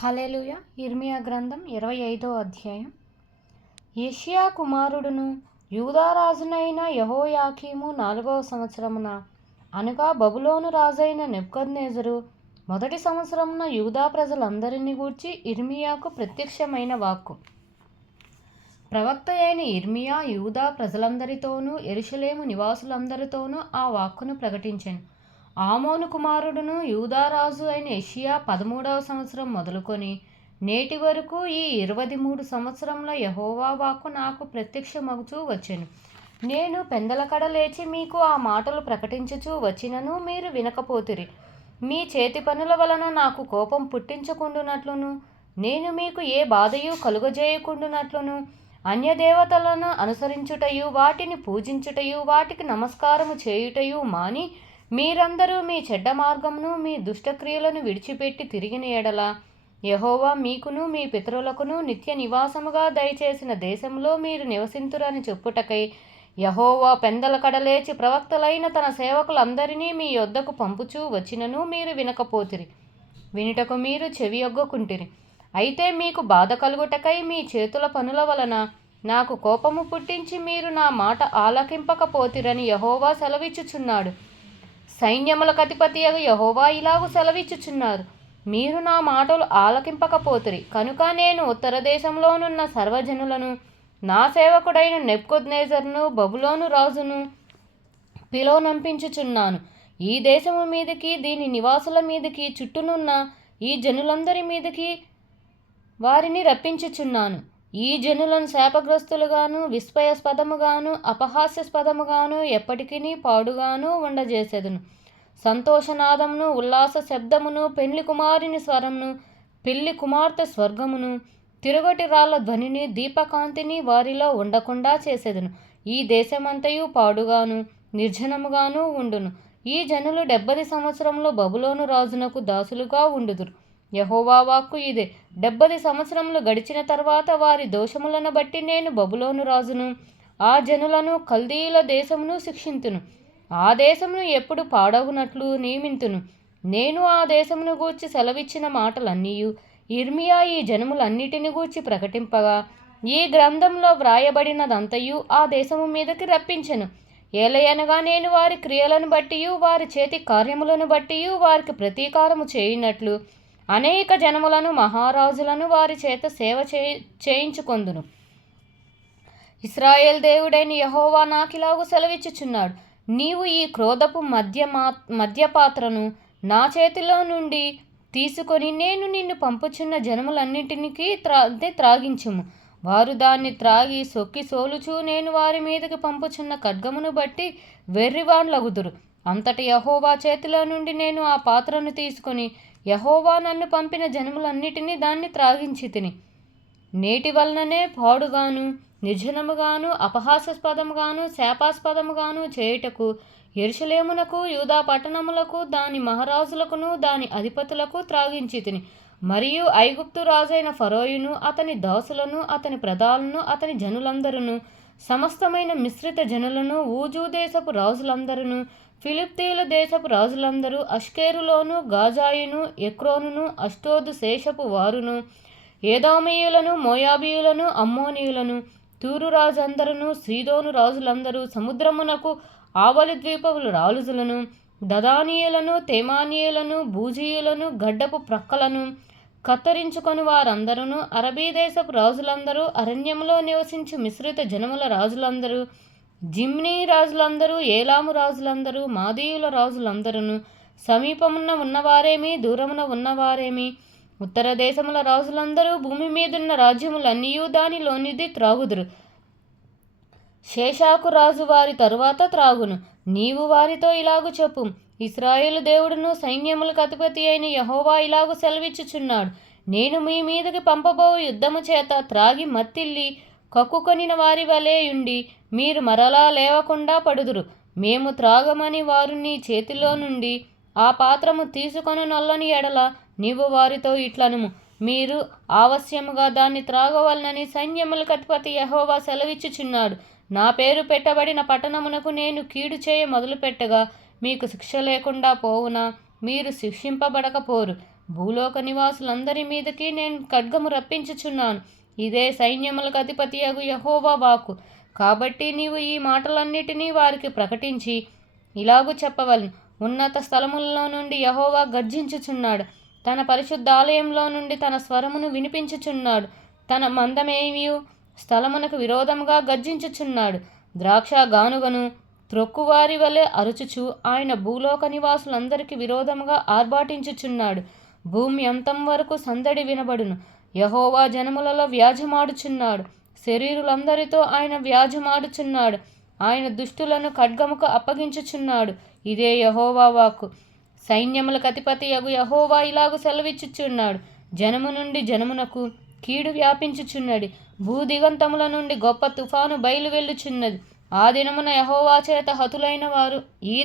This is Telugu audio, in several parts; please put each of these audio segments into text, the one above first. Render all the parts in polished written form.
హల్లెలూయా. ఇర్మియా గ్రంథం 25వ అధ్యాయం. యోషియా కుమారుడును యూదారాజునైన యెహోయాకీము 4వ సంవత్సరమున అనగా బబులోను రాజైన నెబుకద్నెజరు మొదటి సంవత్సరమున యూదా ప్రజలందరిని గూర్చి ఇర్మియాకు ప్రత్యక్షమైన వాక్కు. ప్రవక్త అయిన ఇర్మియా యూదా ప్రజలందరితోనూ యెరూషలేము నివాసులందరితోనూ ఆ వాక్కును ప్రకటించెను. ఆమోను కుమారుడును యూదారాజు అయిన యోషియా 13వ సంవత్సరం మొదలుకొని నేటి వరకు ఈ 23 సంవత్సరముల యెహోవా వాక్కు నాకు ప్రత్యక్షమగుచూ వచ్చెను. నేను పెందలకడ లేచి మీకు ఆ మాటలు ప్రకటించుచూ వచ్చినను మీరు వినకపోతిరి. మీ చేతి పనుల వలన నాకు కోపం పుట్టించకుండునట్లును నేను మీకు ఏ బాధయు కలుగజేయకుండునట్లును అన్యదేవతలను అనుసరించుటయు వాటిని పూజించుటయు వాటికి నమస్కారము చేయుటయు మాని మీరందరూ మీ చెడ్డ మార్గమును మీ దుష్టక్రియలను విడిచిపెట్టి తిరిగిన ఎడల యెహోవా మీకును మీ పితరులకును నిత్య నివాసముగా దయచేసిన దేశంలో మీరు నివసింతురని చెప్పుటకై యెహోవా పెందలకడ లేచి ప్రవక్తలైన తన సేవకులందరినీ మీ యొద్దకు పంపుచూ వచ్చినను మీరు వినకపోతిరి. వినుటకు మీరు చెవియొగ్గకుంటిరి. అయితే మీకు బాధ కలుగుటకై మీ చేతుల పనుల వలన నాకు కోపము పుట్టించి మీరు నా మాట ఆలకింపకపోతిరని యెహోవా సెలవిచ్చుచున్నాడు. సైన్యములకు అధిపతియగు యెహోవా ఇలాగు సెలవిచ్చుచున్నారు. మీరు నా మాటలు ఆలకింపకపోతిరి కనుక నేను ఉత్తర దేశంలోనున్న సర్వజనులను నా సేవకుడైన నెబుకద్నెజరును బబులోను రాజును పిలువనంపించుచున్నాను. ఈ దేశము మీదకి దీని నివాసుల మీదకి చుట్టూనున్న ఈ జనులందరి మీదకి వారిని రప్పించుచున్నాను. ఈ జనులను శాపగ్రస్తులుగాను విస్మయాస్పదముగాను అపహాస్యాస్పదముగాను ఎప్పటికీ పాడుగాను ఉండజేసెదను. సంతోషనాదమును ఉల్లాస శబ్దమును పెండ్లి కుమారుని స్వరమును పెళ్లి కుమార్తె స్వర్గమును తిరుగటి రాళ్ల ధ్వనిని దీపకాంతిని వారిలో ఉండకుండా చేసెదను. ఈ దేశమంతయు పాడుగాను నిర్జనముగాను ఉండును. ఈ జనులు 70 సంవత్సరములు బబులోను రాజునకు దాసులుగా ఉండుదురు. యెహోవా వాక్కు ఇదే. 70 సంవత్సరములు గడిచిన తర్వాత వారి దోషములను బట్టి నేను బబులోను రాజును ఆ జనులను కల్దీయుల దేశమును శిక్షింతును. ఆ దేశమును ఎప్పుడు పాడవునట్లు నియమింతును. నేను ఆ దేశమును గూర్చి సెలవిచ్చిన మాటలన్నీయు ఇర్మియా ఈ జనములన్నిటిని గూర్చి ప్రకటింపగా ఈ గ్రంథంలో వ్రాయబడినదంతయు ఆ దేశము మీదకి రప్పించెను. ఏలయనగా నేను వారి క్రియలను బట్టియు వారి చేతి కార్యములను బట్టియు వారికి ప్రతీకారము చేయునట్లు అనేక జనములను మహారాజులను వారి చేత సేవ చేయించుకొందును. ఇశ్రాయేల్ దేవుడైన యెహోవా నాకిలాగు సెలవిచ్చుచున్నాడు. నీవు ఈ క్రోధపు మద్యపాత్రను నా చేతిలో నుండి తీసుకొని నేను నిన్ను పంపుచున్న జనములన్నింటికి త్రాగించుము. వారు దాన్ని త్రాగి సొక్కి సోలుచూ నేను వారి మీదకి పంపుచున్న ఖడ్గమును బట్టి వెర్రివాన్లగుదురు. అంతటి యెహోవా చేతిలో నుండి నేను ఆ పాత్రను తీసుకొని యెహోవా నన్ను పంపిన జనములన్నిటినీ దాన్ని త్రాగించి తిని నేటి వలననే పాడుగాను నిర్జనముగాను అపహాస్యాస్పదముగాను శాపాస్పదముగాను చేయుటకు యెరూషలేమునకు యూదా పట్టణములకు దాని మహారాజులకును దాని అధిపతులకు త్రాగించి తిని మరియు ఐగుప్తు రాజైన ఫరోయును అతని దాసులను అతని ప్రధానులను అతని జనులందరూ సమస్తమైన మిశ్రిత జనులను ఊజు దేశపు రాజులందరూ ఫిలిప్తీయుల దేశపు రాజులందరూ అష్కేరులోను గాజాయును ఎక్రోనును అష్టోదు శేషపు వారును ఏదోమీయులను మోయాబీయులను అమ్మోనీయులను తూరు రాజందరూ సీదోను రాజులందరూ సముద్రమునకు ఆవలి ద్వీపముల రాజులను దదానీయులను తేమానీయులను బూజీయులను గడ్డపు ప్రక్కలను కత్తిరించుకొని వారందరూ అరబీ దేశపు రాజులందరూ అరణ్యములో నివసించు మిశ్రిత జనముల రాజులందరూ జిమ్నీ రాజులందరూ ఏలాము రాజులందరూ మాదీయుల రాజులందరూ సమీపమున ఉన్నవారేమి దూరమున ఉన్నవారేమి ఉత్తర దేశముల రాజులందరూ భూమి మీదున్న రాజ్యములన్నీయూ దానిలోనిది త్రాగుదురు. శేషాకు రాజు వారి తరువాత త్రాగును. నీవు వారితో ఇలాగు చెప్పు. ఇశ్రాయేలు దేవుడును సైన్యములకు అధిపతి అయిన యెహోవా ఇలాగు సెలవిచ్చుచున్నాడు. నేను మీ మీదకి పంపబో యుద్ధము చేత త్రాగి మత్తిల్లి కక్కుకొనిన వారి వలె ఉండి మీరు మరలా లేవకుండా పడుదురు. మేము త్రాగమని వారు నీ చేతిలో నుండి ఆ పాత్రము తీసుకొని నొల్లని ఎడల నీవు వారితో ఇట్లనుము, మీరు ఆవశ్యముగా దాన్ని త్రాగవలనని సైన్యములకు అధిపతి యెహోవా సెలవిచ్చుచున్నాడు. నా పేరు పెట్టబడిన పట్టణమునకు నేను కీడు చేయ మొదలుపెట్టగా మీకు శిక్ష లేకుండా పోవునా? మీరు శిక్షింపబడకపోరు. భూలోక నివాసులందరి మీదకి నేను ఖడ్గము రప్పించుచున్నాను. ఇదే సైన్యములకు అధిపతియగు యెహోవా వాక్కు. కాబట్టి నీవు ఈ మాటలన్నిటినీ వారికి ప్రకటించి ఇలాగూ చెప్పవలను. ఉన్నత స్థలములలో నుండి యెహోవా గర్జించుచున్నాడు. తన పరిశుద్ధ ఆలయంలో నుండి తన స్వరమును వినిపించుచున్నాడు. తన మందమేమియు స్థలమునకు విరోధముగా గర్జించుచున్నాడు. ద్రాక్ష గానుగను త్రొక్కువారి వలె అరుచుచు ఆయన భూలోక నివాసులందరికీ విరోధముగా ఆర్భాటించుచున్నాడు. భూమి అంతం వరకు సందడి వినబడును. యెహోవా జనములలో వ్యాజమాడుచున్నాడు. శరీరులందరితో ఆయన వ్యాజమాడుచున్నాడు. ఆయన దుష్టులను ఖడ్గముకు అప్పగించుచున్నాడు. ఇదే యెహోవా వాక్కు. సైన్యములకు అధిపతియగు యెహోవా ఇలాగు సెలవిచ్చుచున్నాడు. జనము నుండి జనమునకు కీడు వ్యాపించుచున్నది. భూదిగంతముల నుండి గొప్ప తుఫాను బయలువెళ్ళుచున్నది. ఆ దినమున యెహోవా చేత హతులైన వారు ఈ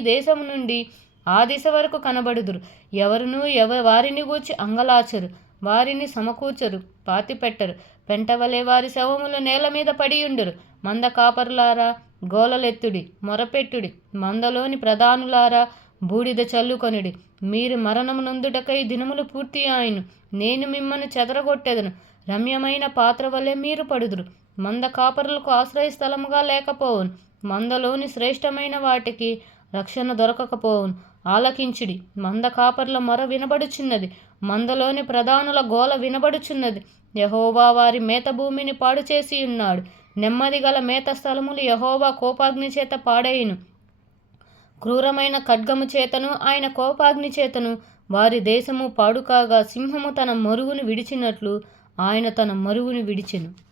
దేశము నుండి ఆ దిశ వరకు కనబడుదురు. ఎవరునూ వారిని గూర్చి అంగలాచరు, వారిని సమకూర్చరు, పాతిపెట్టరు. పెంటవలే వారి శవములు నేల మీద పడియుండురు. మంద కాపరులారా, గోలలెత్తుడి, మొరపెట్టుడి. మందలోని ప్రధానులారా, బూడిద చల్లుకొనుడి. మీరు మరణము నొందుటకై దినములు పూర్తి ఆయను. నేను మిమ్మల్ని చెదరగొట్టెదను. రమ్యమైన పాత్ర వలె మీరు పడుదురు. మంద కాపరులకు ఆశ్రయ స్థలముగా లేకపోవును. మందలోని శ్రేష్టమైన వాటికి రక్షణ దొరకకపోవును. ఆలకించుడి, మంద కాపర్ల మొర వినబడుచున్నది. మందలోని ప్రధానుల గోల వినబడుచున్నది. యెహోవా వారి మేత భూమిని పాడు చేసి ఉన్నాడు. నెమ్మది గల మేత స్థలములు యెహోవా కోపాగ్ని చేత పాడేయును. క్రూరమైన ఖడ్గము చేతను ఆయన కోపాగ్ని చేతను వారి దేశము పాడుకాగా సింహము తన మరువును విడిచినట్లు ఆయన తన మరువును విడిచెను.